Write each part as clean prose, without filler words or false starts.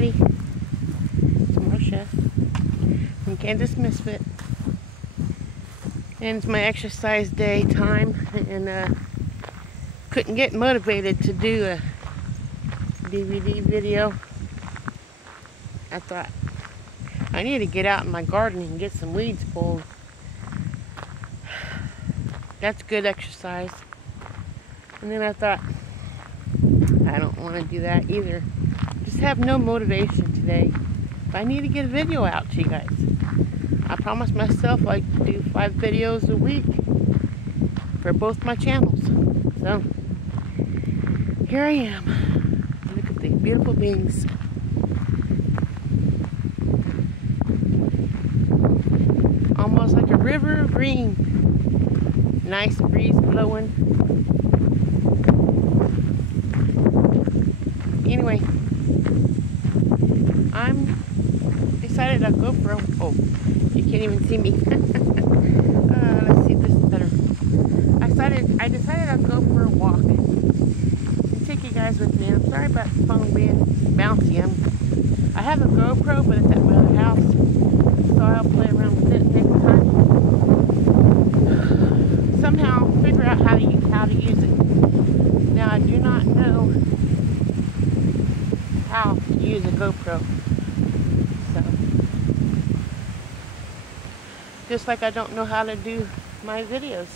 everybody. It's Marcia from Kansas Misfit. And it's my exercise day time, and couldn't get motivated to do a DVD video. I thought I need to get out in my garden and get some weeds pulled. That's good exercise. And then I thought, I don't want to do that either. Just have no motivation today. But I need to get a video out to you guys. I promised myself I'd do 5 videos a week for both my channels. So, here I am. Look at the beautiful beings. Almost like a river of green. Nice breeze blowing. Anyway, I'm decided I'll go for a, oh, you can't even see me. Let's see if this is better. I decided I'll go for a walk and take you guys with me. I'm sorry about the phone being bouncy. I have a GoPro, but it's at my other house, so I'll play around with it next time. Somehow figure out how to use it. Now I do not know how to use a GoPro. So, just like I don't know how to do my videos.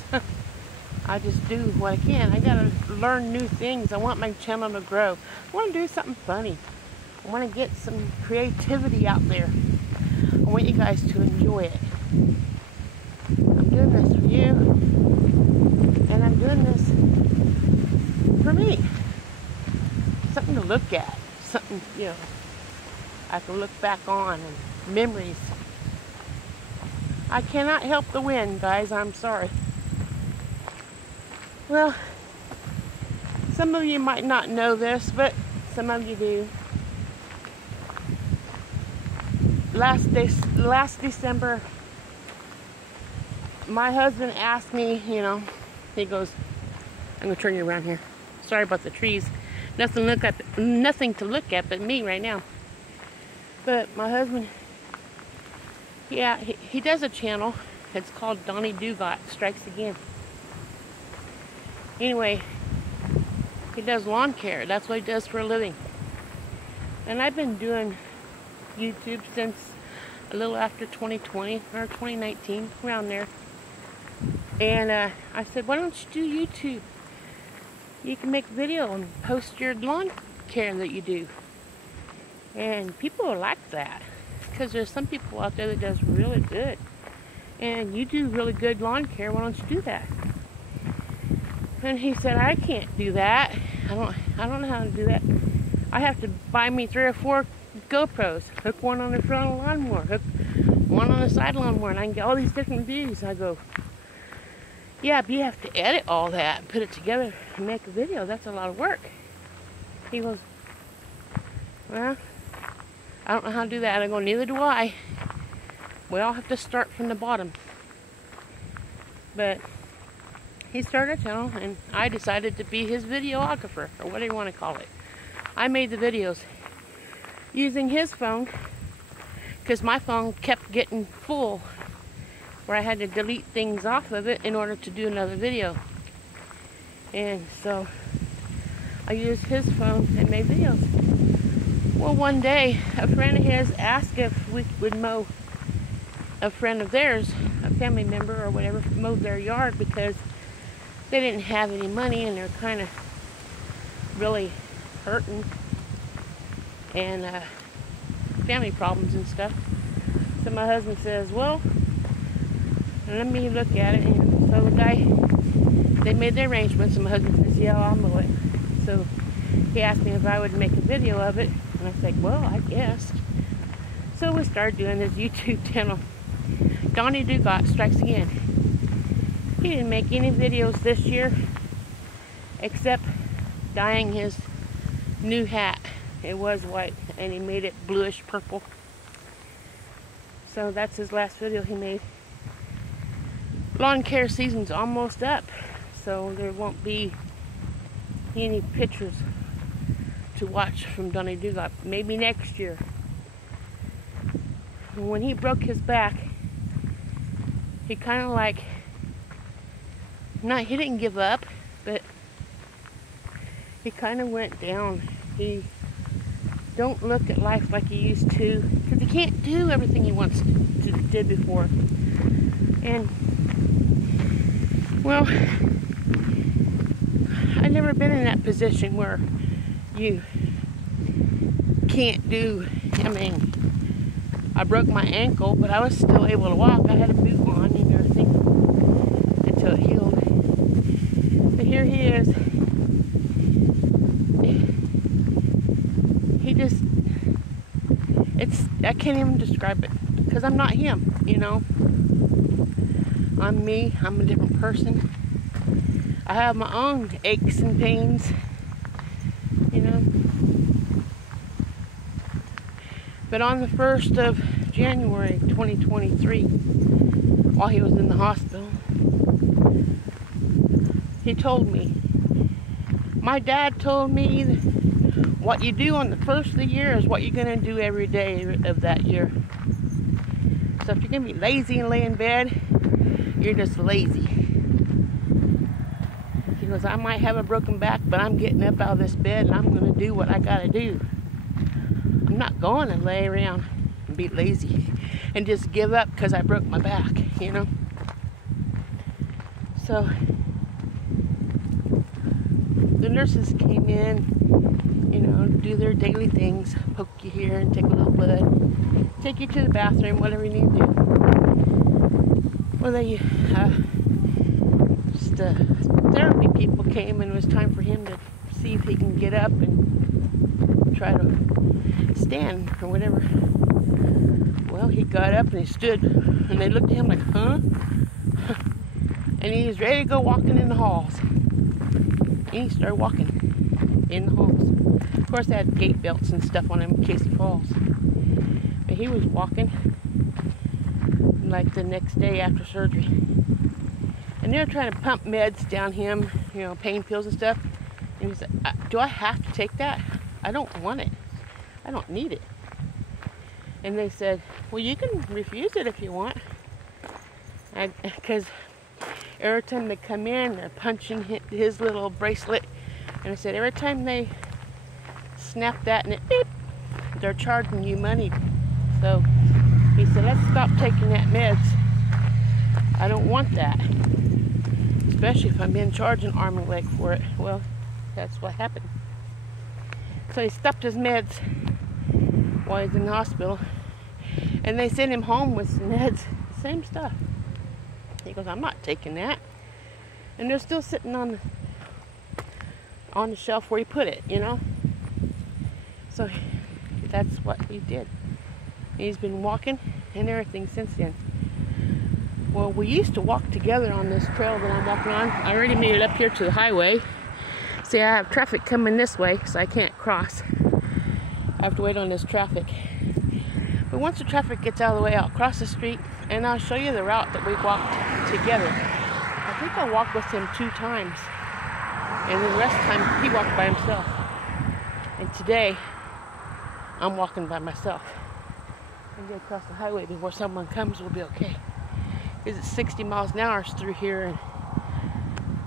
I just do what I can. I gotta learn new things. I want my channel to grow. I want to do something funny. I want to get some creativity out there. I want you guys to enjoy it. I'm doing this for you. And I'm doing this for me. Something to look at. Something, you know, I can look back on, and memories. I cannot help the wind, guys. I'm sorry. Well, some of you might not know this, but some of you do. Last December, my husband asked me, you know, he goes, I'm going to turn you around here. Sorry about the trees. Nothing to look at but me right now. But my husband, yeah, he does a channel. It's called Donnie Dugot Strikes Again. Anyway, he does lawn care. That's what he does for a living. And I've been doing YouTube since a little after 2020 or 2019, around there. And I said, why don't you do YouTube? You can make a video and post your lawn care that you do. And people will like that. Because there's some people out there that does really good. And you do really good lawn care, why don't you do that? And he said, I can't do that. I don't know how to do that. I have to buy me 3 or 4 GoPros. Hook one on the front of the lawnmower. Hook one on the side lawnmower. And I can get all these different views. I go, yeah, but you have to edit all that and put it together and make a video. That's a lot of work. He goes, well, I don't know how to do that. I go, neither do I. We all have to start from the bottom. But he started a channel, and I decided to be his videographer, or whatever you want to call it. I made the videos using his phone, because my phone kept getting full, where I had to delete things off of it in order to do another video. And so I used his phone and made videos. Well, one day a friend of his asked if we would mow a friend of theirs, a family member or whatever, mowed their yard because they didn't have any money and they're kind of really hurting, and family problems and stuff. So my husband says, well, let me look at it. And so the guy, they made the arrangements, and my husband says, yeah, I'll mow it. So he asked me if I would make a video of it, and I said, well, I guess. So we started doing this YouTube channel, Donnie Dugot Strikes Again. He didn't make any videos this year except dyeing his new hat. It was white, and he made it bluish purple. So that's his last video he made. Lawn care season's almost up, so there won't be any pictures to watch from Donnie Dugop. Maybe next year. And when he broke his back, he kind of like, he didn't give up, but he kind of went down. He don't look at life like he used to, because he can't do everything he wants to did before. And well, I've never been in that position where you can't do. I mean, I broke my ankle, but I was still able to walk. I had a boot on and everything until it healed. But here he is. He just, I can't even describe it, because I'm not him, you know. I'm me. I'm a different person. I have my own aches and pains, you know. But on the 1st of January 2023, while he was in the hospital, he told me, my dad told me that what you do on the first of the year is what you're going to do every day of that year. So if you're going to be lazy and lay in bed, you're just lazy. He goes, I might have a broken back, but I'm getting up out of this bed and I'm going to do what I got to do. I'm not going to lay around and be lazy and just give up because I broke my back, you know. So the nurses came in, you know, do their daily things, poke you here and take a little blood, take you to the bathroom, whatever you need to do. Well, they therapy people came, and it was time for him to see if he can get up and try to stand or whatever. Well, he got up and he stood, and they looked at him like, huh? And he was ready to go walking in the halls. And he started walking in the halls. Of course, they had gait belts and stuff on him in case he falls. But he was walking like the next day after surgery. And they're trying to pump meds down him, you know, pain pills and stuff. And he said, do I have to take that? I don't want it. I don't need it. And they said, well, you can refuse it if you want. Because every time they come in, they're punching his little bracelet. And I said, every time they snap that and it beep, they're charging you money. So he said, let's stop taking that meds. I don't want that. Especially if I'm being charged an arm and leg for it. Well, that's what happened. So he stopped his meds while he's in the hospital. And they sent him home with some meds. Same stuff. He goes, I'm not taking that. And they're still sitting on the shelf where he put it, you know. So that's what he did. He's been walking and everything since then. Well, we used to walk together on this trail that I'm walking on. I already made it up here to the highway. See, I have traffic coming this way, so I can't cross. I have to wait on this traffic. But once the traffic gets out of the way, I'll cross the street, and I'll show you the route that we walked together. I think I walked with him 2 times. And the rest of the time, he walked by himself. And today, I'm walking by myself. I'm going to cross the highway before someone comes, we'll be okay. Because it's 60 miles an hour through here, and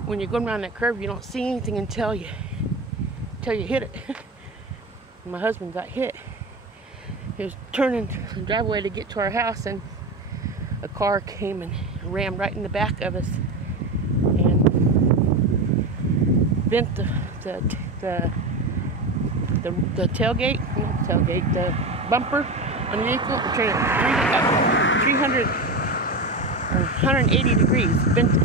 when you're going around that curve, you don't see anything until you hit it. My husband got hit. He was turning the driveway to get to our house, and a car came and rammed right in the back of us and bent the tailgate, not the tailgate, the bumper on the vehicle, and turned it 180 degrees, bent it,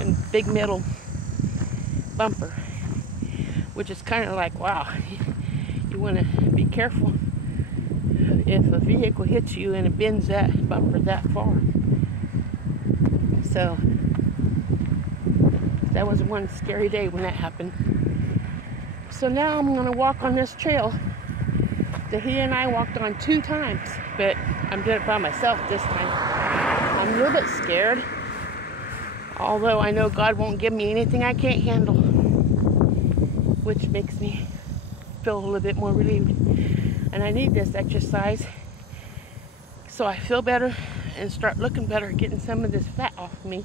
and big metal bumper, which is kind of like, wow, you want to be careful if a vehicle hits you and it bends that bumper that far. So that was one scary day when that happened. So now I'm going to walk on this trail that he and I walked on 2 times, but I'm doing it by myself this time. I'm a little bit scared, although I know God won't give me anything I can't handle, which makes me feel a little bit more relieved. And I need this exercise so I feel better and start looking better, getting some of this fat off me.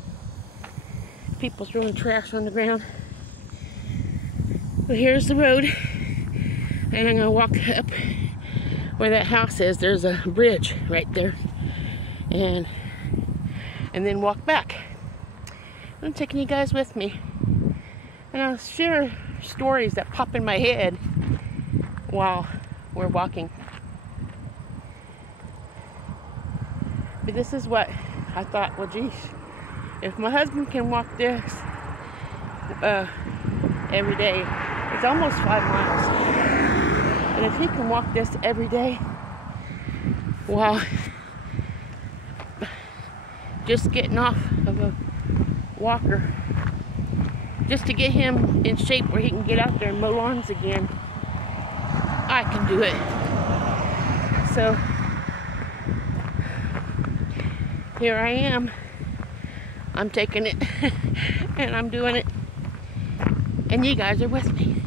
People throwing trash on the ground. But here's the road, and I'm gonna walk up where that house is. There's a bridge right there, and then walk back. I'm taking you guys with me, and I'll share stories that pop in my head while we're walking. But this is what I thought, well, geez, if my husband can walk this every day, it's almost 5 miles. And if he can walk this every day, while just getting off of a walker, just to get him in shape where he can get out there and mow lawns again, I can do it. So here I am. I'm taking it and I'm doing it, and you guys are with me.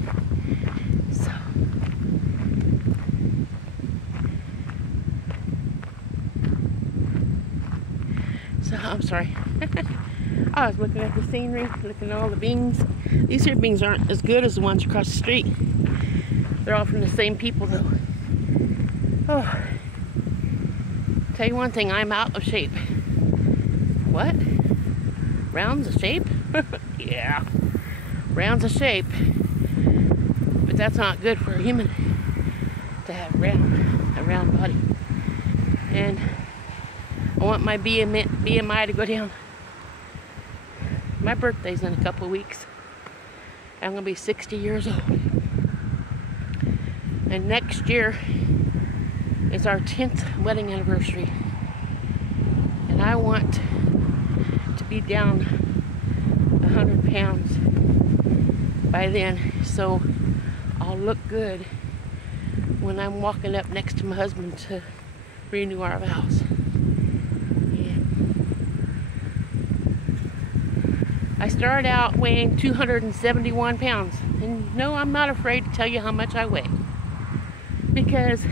So I'm sorry. I was looking at the scenery, looking at all the beans. These here beans aren't as good as the ones across the street. They're all from the same people though. Oh, tell you one thing, I'm out of shape. What? Rounds of shape? Yeah, rounds of shape. But that's not good for a human to have a round body. And I want my BMI to go down. My birthday's in a couple of weeks. I'm gonna be 60 years old. And next year is our 10th wedding anniversary. And I want to be down 100 pounds by then, so I'll look good when I'm walking up next to my husband to renew our vows. Yeah. I started out weighing 271 pounds, and no, I'm not afraid to tell you how much I weigh, because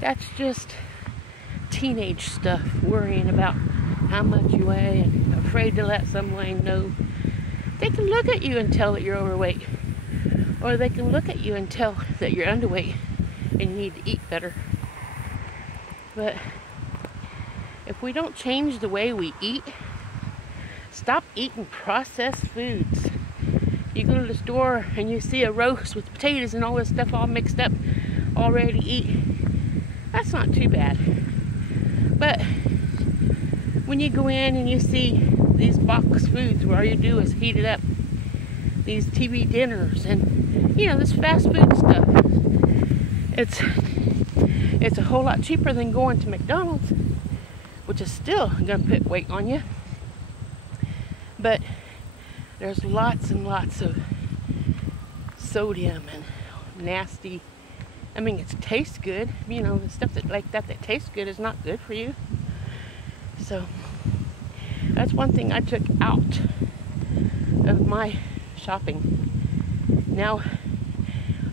that's just teenage stuff, worrying about how much you weigh and afraid to let someone know. They can look at you and tell that you're overweight, or they can look at you and tell that you're underweight and you need to eat better. But if we don't change the way we eat, stop eating processed foods. You go to the store and you see a roast with potatoes and all this stuff all mixed up, all ready to eat. That's not too bad. But when you go in and you see these box foods where all you do is heat it up, these TV dinners and, you know, this fast food stuff, it's a whole lot cheaper than going to McDonald's, which is still gonna put weight on you. But there's lots and lots of sodium and nasty. I mean, it tastes good. You know, the stuff that tastes good is not good for you. So that's one thing I took out of my shopping. Now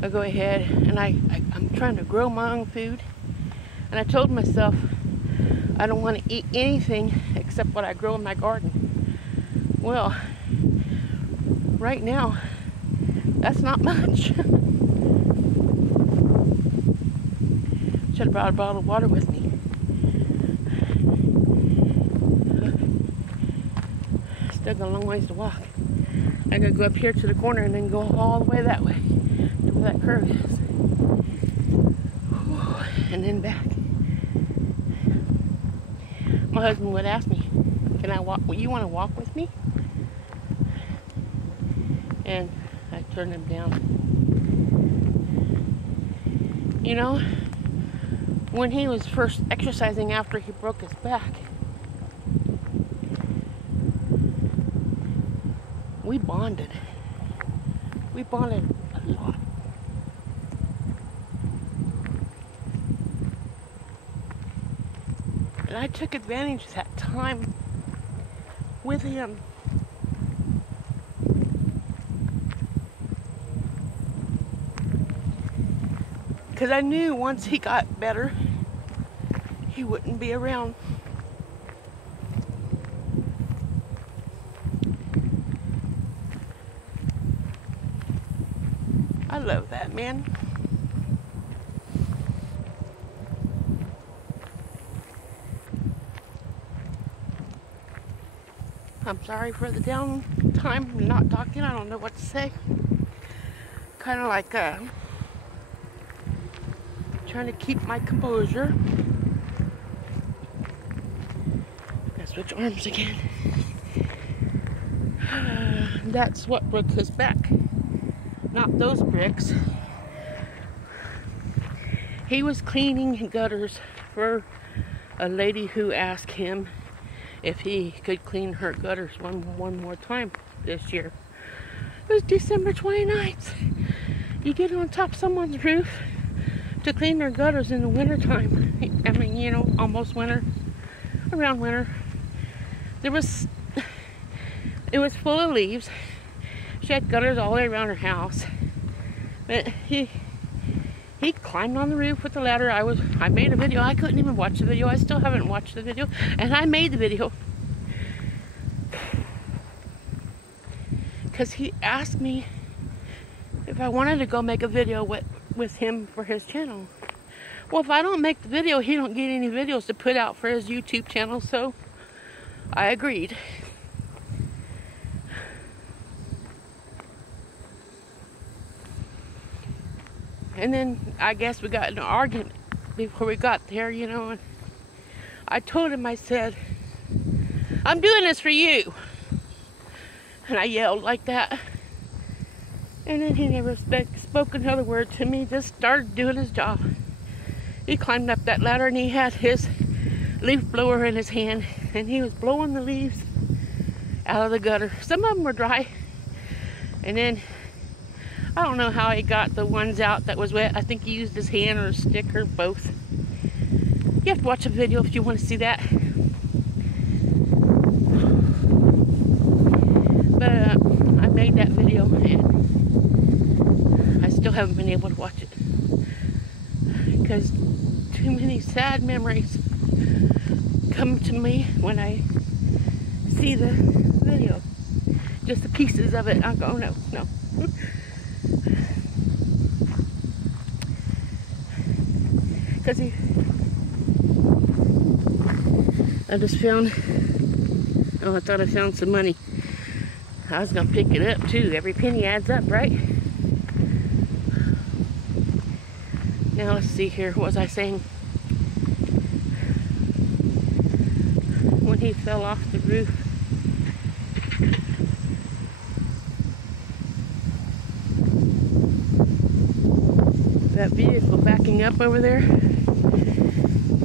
I go ahead and I'm trying to grow my own food. And I told myself I don't want to eat anything except what I grow in my garden. Well, right now, that's not much. Should have brought a bottle of water with me. Still got a long ways to walk. I'm gonna go up here to the corner and then go all the way that way to where that curve is. And then back. My husband would ask me, can I walk? Well, you want to walk with me? And I turned him down. You know, when he was first exercising after he broke his back, we bonded. We bonded a lot. And I took advantage of that time with him. Because I knew once he got better, he wouldn't be around. I love that man. I'm sorry for the downtime, not talking. I don't know what to say. Kind of like trying to keep my composure. Gotta switch arms again. That's what broke his back. Not those bricks. He was cleaning gutters for a lady who asked him if he could clean her gutters one more time this year. It was December 29th. You get on top of someone's roof to clean their gutters in the wintertime. I mean, you know, almost winter, around winter. It was full of leaves. She had gutters all the way around her house. But he climbed on the roof with the ladder. I made a video. I couldn't even watch the video. I still haven't watched the video. And I made the video. Because he asked me if I wanted to go make a video with him for his channel. Well, if I don't make the video, he don't get any videos to put out for his YouTube channel. So I agreed. And then I guess we got in an argument before we got there, you know. And I told him, I said, I'm doing this for you. And I yelled like that. And then he never spoke another word to me, just started doing his job. He climbed up that ladder and he had his leaf blower in his hand. And he was blowing the leaves out of the gutter. Some of them were dry. And then I don't know how he got the ones out that was wet. I think he used his hand or a stick or both. You have to watch a video if you want to see that. But I made that video and I still haven't been able to watch it. Because too many sad memories come to me when I see the video. Just the pieces of it. I go, oh, no. Because I just found, I thought I found some money. I was going to pick it up too. Every penny adds up, right? Now let's see here. What was I saying? When he fell off the roof. That vehicle backing up over there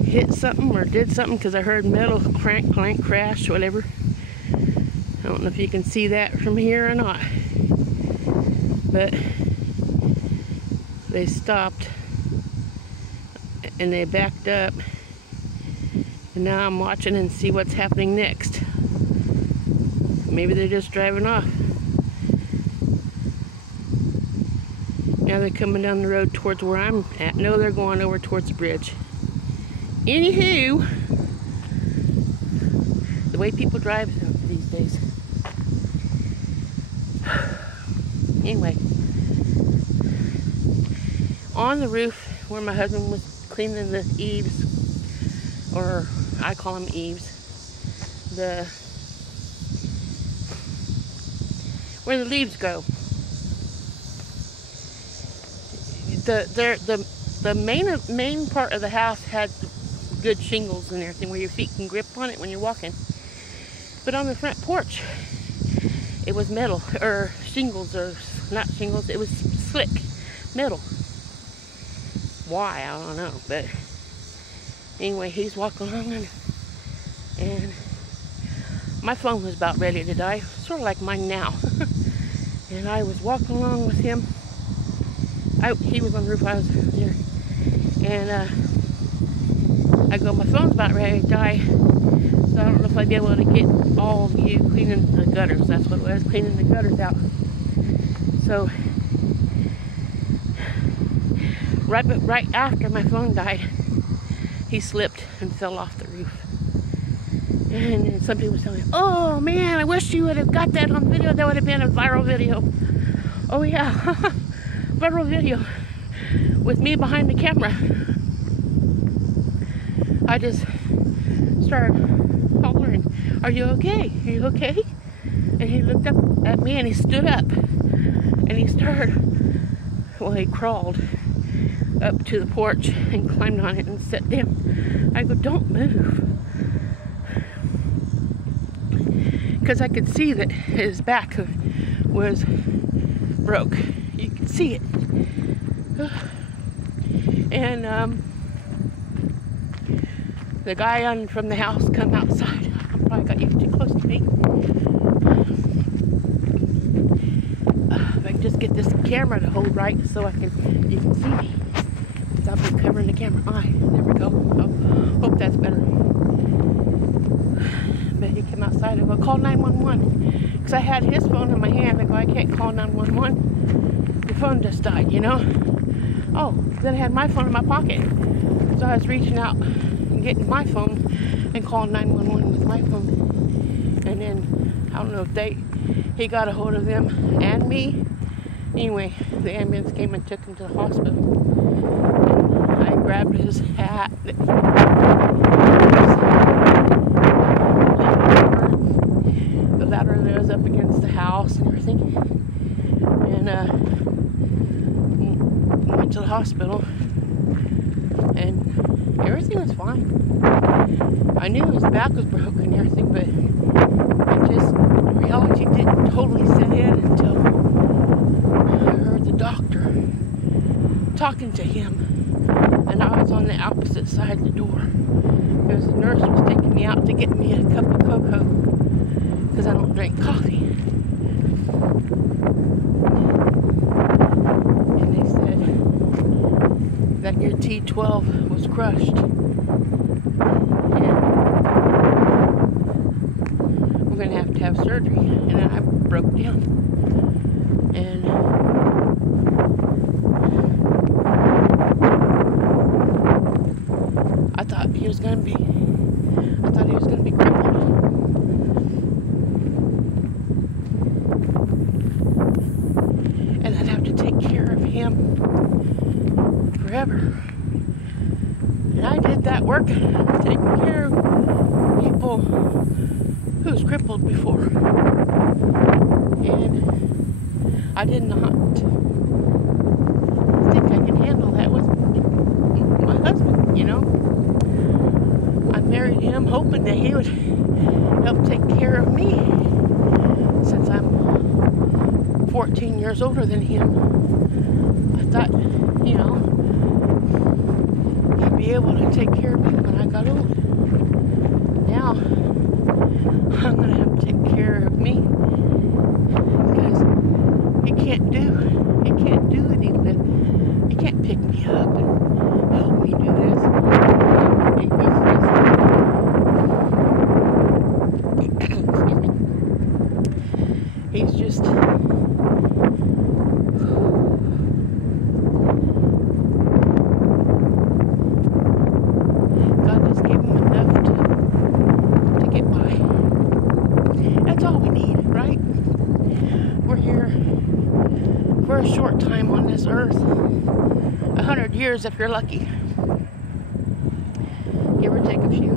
hit something or did something, because I heard metal crank, clank, crash, whatever. I don't know if you can see that from here or not, but they stopped and they backed up, and now I'm watching and see what's happening next. Maybe they're just driving off. Now they're coming down the road towards where I'm at. No, they're going over towards the bridge. Anywho, the way people drive these days. Anyway, on the roof where my husband was cleaning the eaves, or I call them eaves, where the leaves go. The main part of the house had good shingles and everything where your feet can grip on it when you're walking. But on the front porch, it was metal, or shingles, or not shingles, it was slick metal. Why, I don't know, but anyway, he's walking along and my phone was about ready to die, sort of like mine now. And I was walking along with him. He was on the roof, I was there, and I go, my phone's about ready to die, so I don't know if I'd be able to get all of you cleaning the gutters. That's what it was, cleaning the gutters out. So right after my phone died, he slipped and fell off the roof. And then some people tell me, oh man, I wish you would have got that on video. That would have been a viral video. Oh yeah, viral video with me behind the camera. I just started hollering, are you okay? Are you okay? And he looked up at me and he stood up and he started, well, he crawled up to the porch and climbed on it and sat down. I go, don't move. Because I could see that his back was broke. You could see it. And the guy from the house come outside. I probably got you too close to me. If I can just get this camera to hold right so you can see me. Because I've been covering the camera eye. There we go. Oh, hope that's better. But he came outside and go, call 911. Because I had his phone in my hand. I go, I can't call 911. Your phone just died, you know? Oh, then I had my phone in my pocket. So I was reaching out and getting my phone and calling 911 with my phone. And then, I don't know if he got a hold of them and me. Anyway, the ambulance came and took him to the hospital. And I grabbed his hat. The ladder that was up against the house and everything. And went to the hospital. And everything was fine. I knew his back was broken and everything, but reality didn't totally set in until I heard the doctor talking to him, and I was on the opposite side of the door because the nurse was taking me out to get me a cup of cocoa because I don't drink coffee. And they said that your T12 was crushed. Going to have surgery, and then I broke down, and I thought he was going to be crippled, and I'd have to take care of him forever. And I did that work, taking care of people who was crippled before, and I did not think I could handle that with my husband, you know. I married him hoping that he would help take care of me since I'm 14 years older than him. I thought, you know, he'd be able to take care of me when I got old. Now I'm going to have to take care of me because he can't do any lift. He can't pick me up and help me do this. Excuse me. He's just God just gave him enough to get by. That's all we need, right? We're here for a short time on this earth. 100 years if you're lucky. Give or take a few.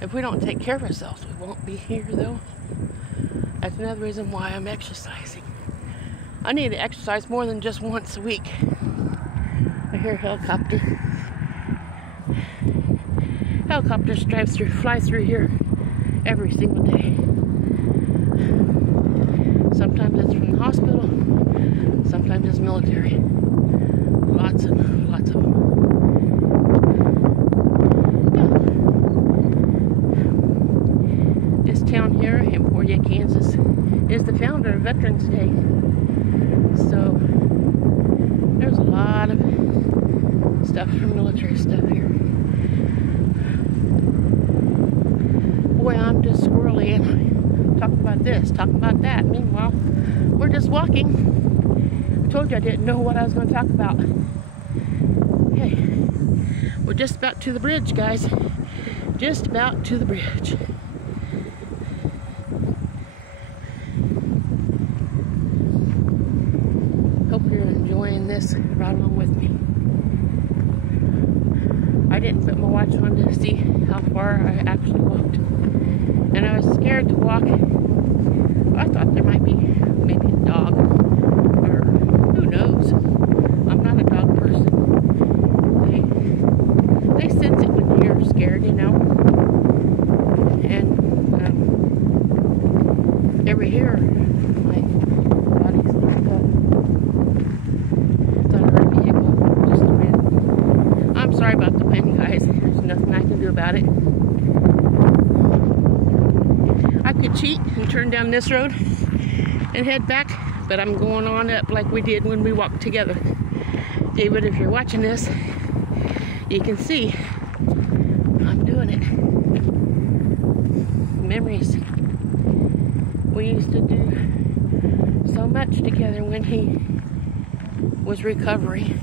If we don't take care of ourselves, we won't be here though. That's another reason why I'm exercising. I need to exercise more than just once a week. I hear a helicopter. Helicopters fly through here every single day. Sometimes it's from the hospital, sometimes it's military. Lots of them. Yeah. This town here, Emporia, Kansas, is the founder of Veterans Day. So there's a lot of stuff from military stuff here. Boy, I'm just squirrely and talk about this, talk about that. Meanwhile, we're just walking I told you I didn't know what I was going to talk about. Okay, we're just about to the bridge, guys. Just about to the bridge. Hope you're enjoying this right along with me. I didn't put my watch on to see how far I actually walked. And I was scared to walk. I thought there might be maybe a dog, or who knows. I'm not a dog person. They sense it when you're scared, you know. And every hair in my body's like it's under a vehicle, just the wind. I'm sorry about the wind, guys. There's nothing I can do about it. I could cheat and turn down this road and head back, but I'm going on up like we did when we walked together. David, if you're watching this, you can see I'm doing it. Memories. We used to do so much together when he was recovering.